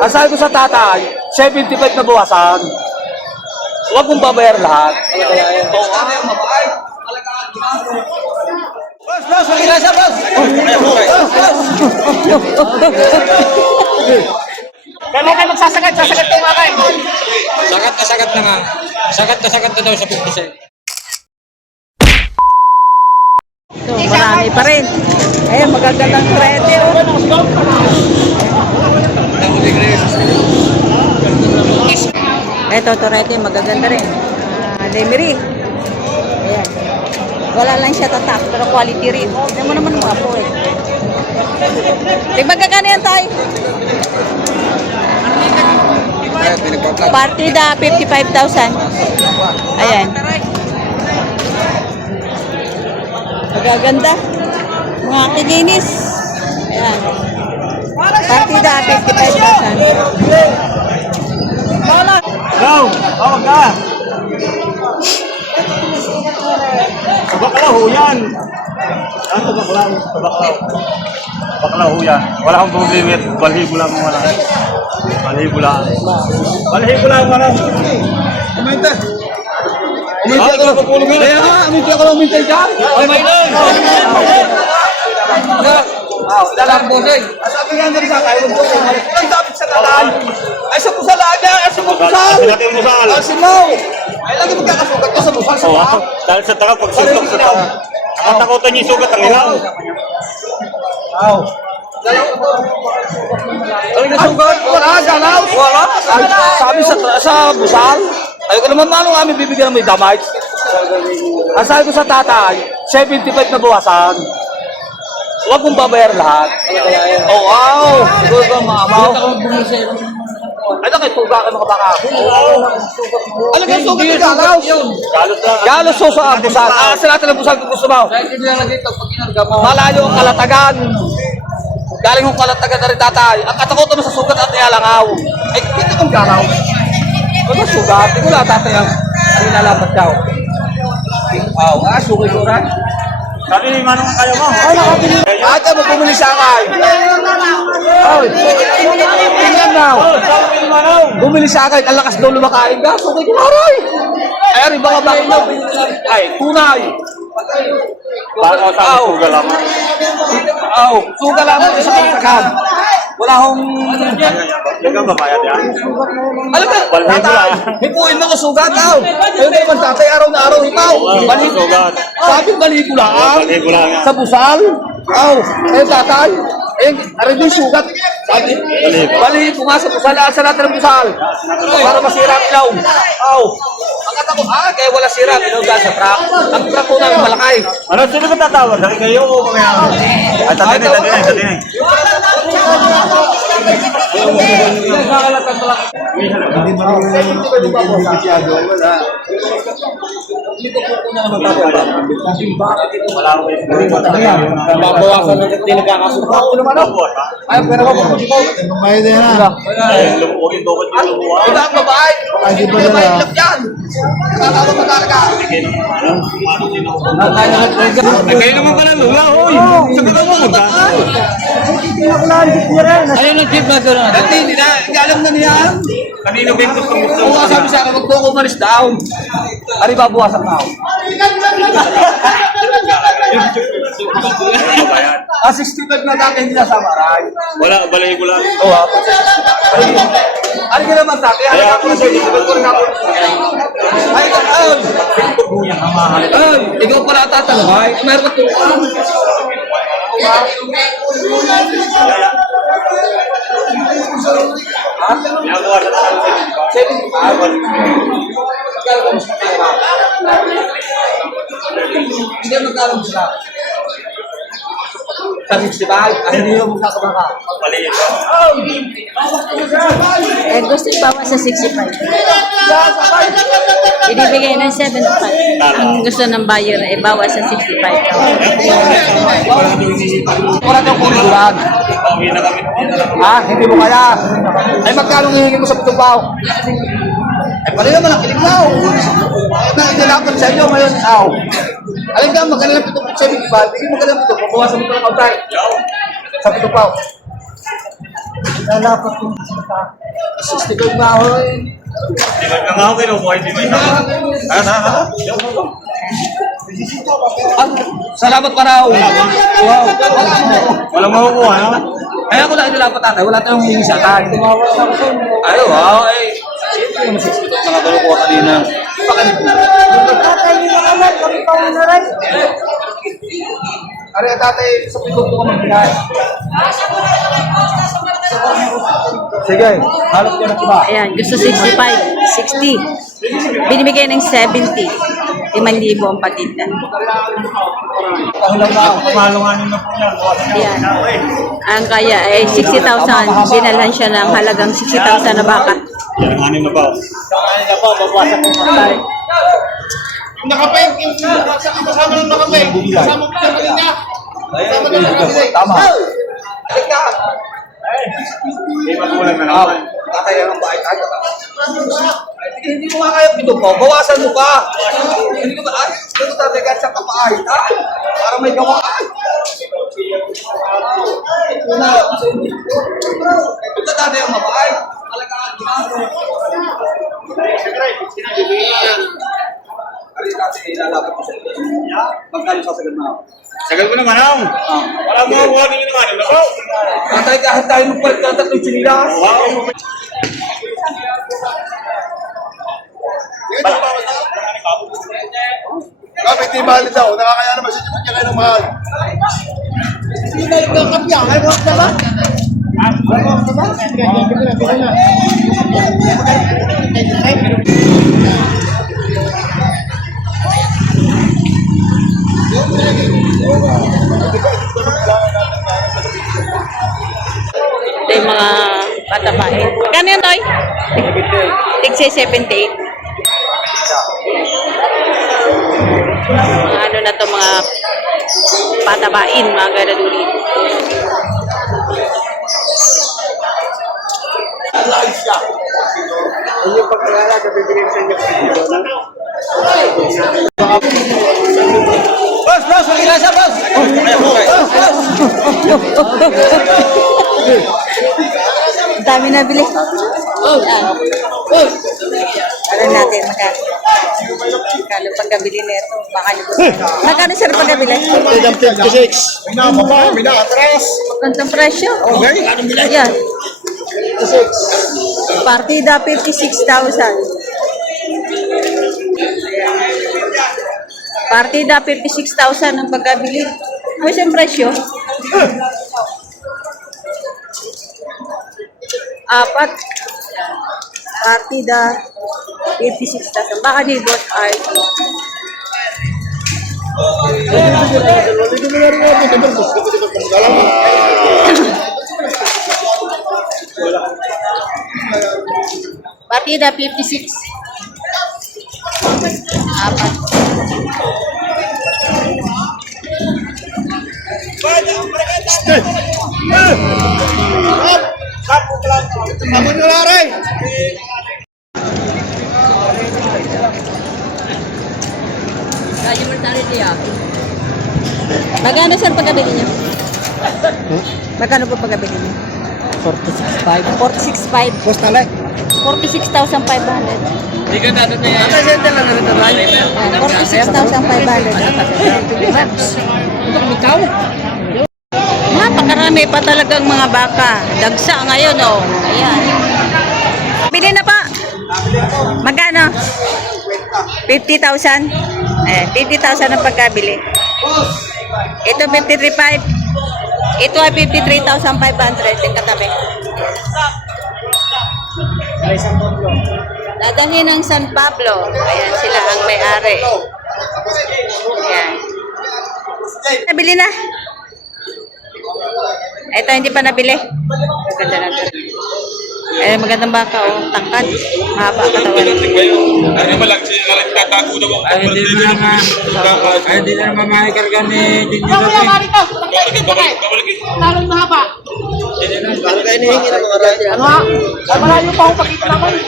Ang sabi ko sa tatay, 75 na bawasan. Huwag mong babayar lahat. Boss, mag-ilasa, boss! Kailan kayo magsasagat? Sasagat kayo mga kayo. Sagat na nga. Sagat na daw sa 50 cent. So, marami pa rin. Ayan, magagandang kurete, oh. Ito, turete, magaganda rin. Lemery. Ayan. Wala lang siya tatak, pero quality rin. Tignan mo naman mga po, eh. Magkakano yan, tay? Partida, 55,000. Ayan. Magaganda. Mga kilinis. Ayan. Partida, 55,000. Go! Oh, ka! Baklaw ho yan! Ano baklaw? Baklaw. Baklaw ho yan. Wala akong problema. Balhibo lang mo lang. Balhibo lang. Balhibo lang mo lang. Umintay! Umintay ako lang papulong yan. Kaya nga, umintay ako lang umintay dyan. Umay lang! Dalang bosay. Sabi nga nga sa kayo, ang dapat sa talaan. Ay sa pusalaan niya, ay sa pusal. Ay simaw. Ay lagi magkakasugat ka sa pusal sa tao. Dahil sa taga pagsuntok sa tao. Nakatakutan niyo yung sugat ang ilaw. Aw. Ay nasugat? Wala, galaw. Wala. Sabi sa busal. Ayaw ka naman manong kami bibigyan ng may damage. Ang sabi ko sa tatay, 75 na bawasan. Huwag mong babayar lahat. Oh, wow! Siguro ka maamaw. Ay, nakay tuga ka mga baka. Ano ka sugat ni Galos? Galos so sa busal. Sa lahat ng busal kung gusto mo. Malayo ang kalatagan. Galing yung kalatagan na rin tatay. Ang katakutan mo sa sugat at nialangaw. Ay, kita kong galaw. Ano sugat? Hindi ko lang tatay ang nilalapat daw. Sugat. Sabi ni Manong ang kayo mo. Ate mo bumili sa akay. Ay. Tingnan na. Sabi ni Manong. Bumili sa akay, ang lakas daw lumakain ka. So kay kumaray. Ay, ari baka bakit daw. Ay, tunay. Parang sa suga lamang. Suga lamang sa kalatagan. Wala akong... Hindi ka babayad yan. Alam ka, tatay, hipuin mo ko sugat daw. Ayun naman tatay, araw na araw hipaw. Baligo. Sabi baligo lang. Baligo lang yan. Sa busal. Ayun tatay. Ayun, aray din sugat. Sabi, baligo nga sa busal. Sa natin ng busal. Para masira ang ilaw. Ang katako, kaya wala sira ang ilaw sa truck. Ang truck ko namin malakay. Ano, sino ba tatawag? Sabi kayo o mga... Ay, tatinay. Babawasan na din nagkakasuka. Ay, pero ako May idea na. Wala ang babae. Hindi ba lang yan? Nakakabot na talaga. Kayo naman pala lula, hoy. Sabi ka mo, magkakay. Ayun ang jeep na doon. Dati, hindi alam na niya. Kanino ba yung gusto? Kung sabi sa akin, magbuko umalis daw. Ari babawasan na ako. 65 na dati hindi nasama, Ray. Wala, balahibo lang. Ari ka naman dati. Ari ka naman dati. Ay, ikaw pala tatalabay. Meron ka tulungan. Hindi magkano mo sila? Sa 65? Hindi mo magkakabaka. Balihibo. Gusto ibawa sa 65. Ibibigay ng 75. Ang gusto ng buyer na ibawa sa 65. Wala kang kuliguran. Pauwi na kami. Hindi mo kaya. Ay, magkano hihingin mo sa putubaw? Ay, pala naman ang kiliglaw. Ay, na-inalapan sa inyo ngayon. Alin ka, magkano lang putubaw sa inyo, ba? Hindi magkano lang putubaw. Bawasan mo ito ng kautay. Sa putubaw. Lalapat yung 65 na ako eh. Di ba nga ako kinukuha, di ba? Salamat pa raw. Wow. Walang makukuha, no? Kaya ko lang nilapat tatay, wala tayong hinisatan. Ay, wow, eh. Siyempre naman 60 na nga ko kanina. Pakanip na. Ari, tatay, sa pito ko kami pinay. Sige, halap ko na iba. Ayan, gusto 65, 60. Binibigay ng 70. 5,000 ang patinda. Malunganin na po yan. Ayan. Ang kaya ay 60,000. Dinalan siya ng halagang 60,000 na baka. Malunganin na ba? Nakapay, yung kasama ng nakapay. Kasama ko ng kanina. Kasama ng nakapay. Tama. Di ba kulang na naman? Tatay ang bahay kaya ka. Hindi mo nga kaya pito po, bawasan mo pa. Hindi ko ba, ay, ito tatay ka sa kapaay. Ay, para may gawa. Ito tatay ang mabahay. Alagaan mo. Ari tatay, ilalapit ko sa iyo. Magkano sasagad na ako? Sagal mo naman, ang. Wala mo makukuha ninyo naman. Ano ba? Tatay, kahit tayo magpalit ng tatlong sinilas. Wow. Kapit di mahal daw. Nakakaya naman siya niya kayo ng mahal. Hindi na yung kapya. Ay, wag na ba? Ito yung mga patabain. Magkano yun, Toy? Tigse 78. Mga ano na to, mga patabain, mga ganadurin. Boss, boss, mag-ilasa, boss. Ang dami na bili. Yan. Ano natin, magkano pagkabili na ito? Baka libot. Magkano sir pagkabili? 56. Minababa, minatras. Gantong presyo. Okay. Yan. Partida 56,000. Partida 56,000 ang pagkabili. Ano siyang presyo? Apat. Partida 56,000. Baka ni Bot ay Partida 56. Apat. Abot na laray. Magkano sir pagkabili niyo? Magkano po pagkabili niyo? 46.5. 46,500. Boss talik. 46,500. Hindi ka natin na yan. Tatay, sente lang na rin tayo. 46,500. Napakarami pa talagang mga baka. Dagsa ngayon, oh. Ayan. Bili na pa. Magkano? 50,000. Ayan, 50,000 ang pagkabili. Ito 53,500. Ito ay 53,500 yung katabi. Dadalhin ng San Pablo. Ayan, sila ang may-ari. Ayan. Nabili na. Ito hindi pa nabili. Maganda na ito. Eh, magandang baka, oh. Tangkad. Mahaba katawan. Ano ba lang siya nagtatago daw ako. Ay, hindi na mamahikarga ni Junior. Lalong mahaba. Ano ha? Malayo pa ako pakita naman.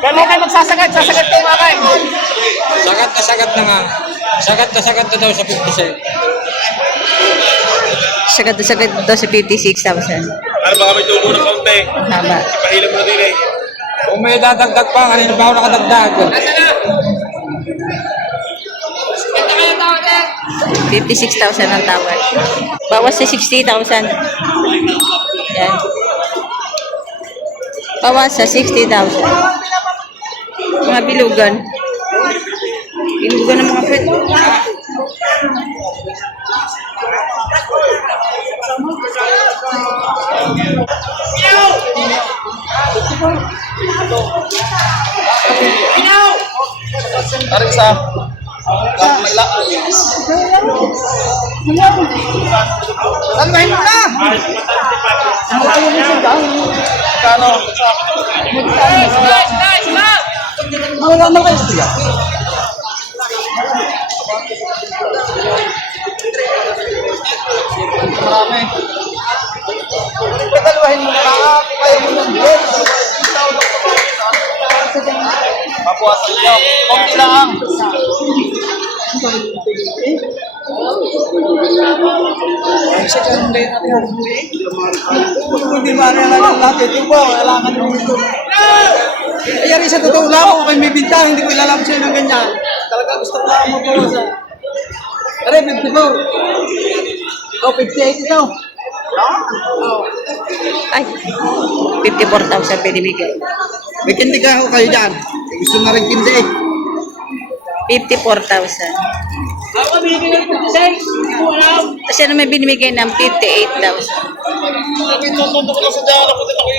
Kaya mo kayo magsasagat, sasagat kayo mga kayo. Sagat na nga. Sagat na daw sa 56. Sagad daw sa 56,000. Ano baka may tubo ng kaunti? Haba. Ipahilap mo din eh. Kung may dadagdag pa, kanina pa ako nakadagdag. 56,000 ang tawad. Bawas sa 60,000. Yan. Bawas sa 60,000. Mga bilugan. Bilugan ng mga pwede. Tarik sa. Kapila. Salmahin mo na! Kano? Wala naman kayo siya. Marami. Pagkaluhin mo na kaya mo ng bilis. Mapuwasan nyo. Konti lang. Hindi maaaring natin ito po. Kailangan mo ito. Kaya rin sa totoo lang ako kung may bintang, hindi ko ilalabas sa'yo ng ganyan. Talaga gusto ko lang mabawasan. Pare, 54. O, 58 ito. Ay, 54,000 pinibigay. May kindi ka kayo dyan. Gusto na rin kindi eh. 54,000. Kasi ano may binibigay ng 58,000. Pintutunto ko lang sa dyan. Napunta ako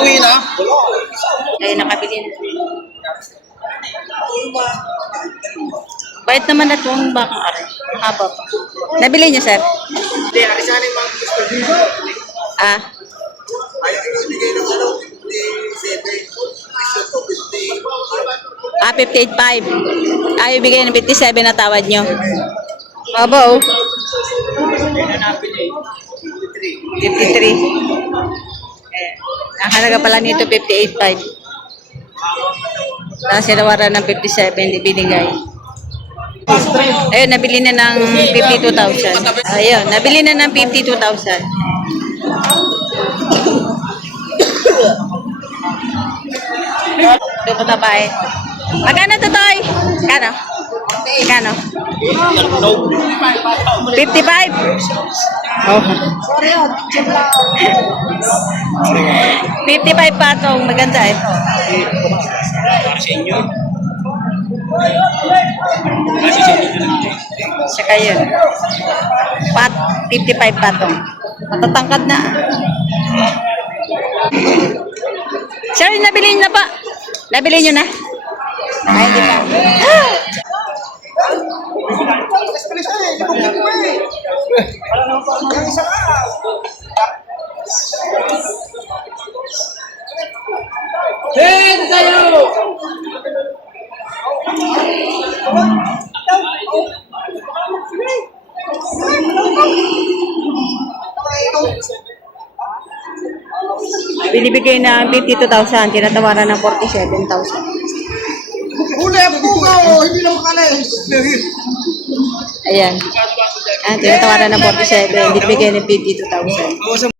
uwi na. Ay, nakabili na. Bait naman na itong bakang aray. Haba pa. Nabili niyo, sir? Hindi, arisanin mga gusto dito. Ah, Ayaw ibigay ng ano, 57. Gusto ko 50. 58.5. Ayaw bigay ng 57 na tawad nyo. Haba, oh. 53. Ang halaga pala nito 58.5. Tapos sinawaran ng 57, hindi binigay. Ayun, nabili na ng 52,000. Ayun, nabili na ng 52,000. Ito po tabae. Magkano to, Toy? Kano? Kano? 55? Oh. 55 patong. Maganda ito. Saka yun. 55 patong. Matatangkad na. Sir, nabili nyo na pa. Nabili nyo na? Ay, di pa. Binibigay na 52,000, tinatawaran ng 47,000. Huli ang buka o, hindi na makalis. Ayan. Tinatawaran ng 47, binibigay ng 52,000.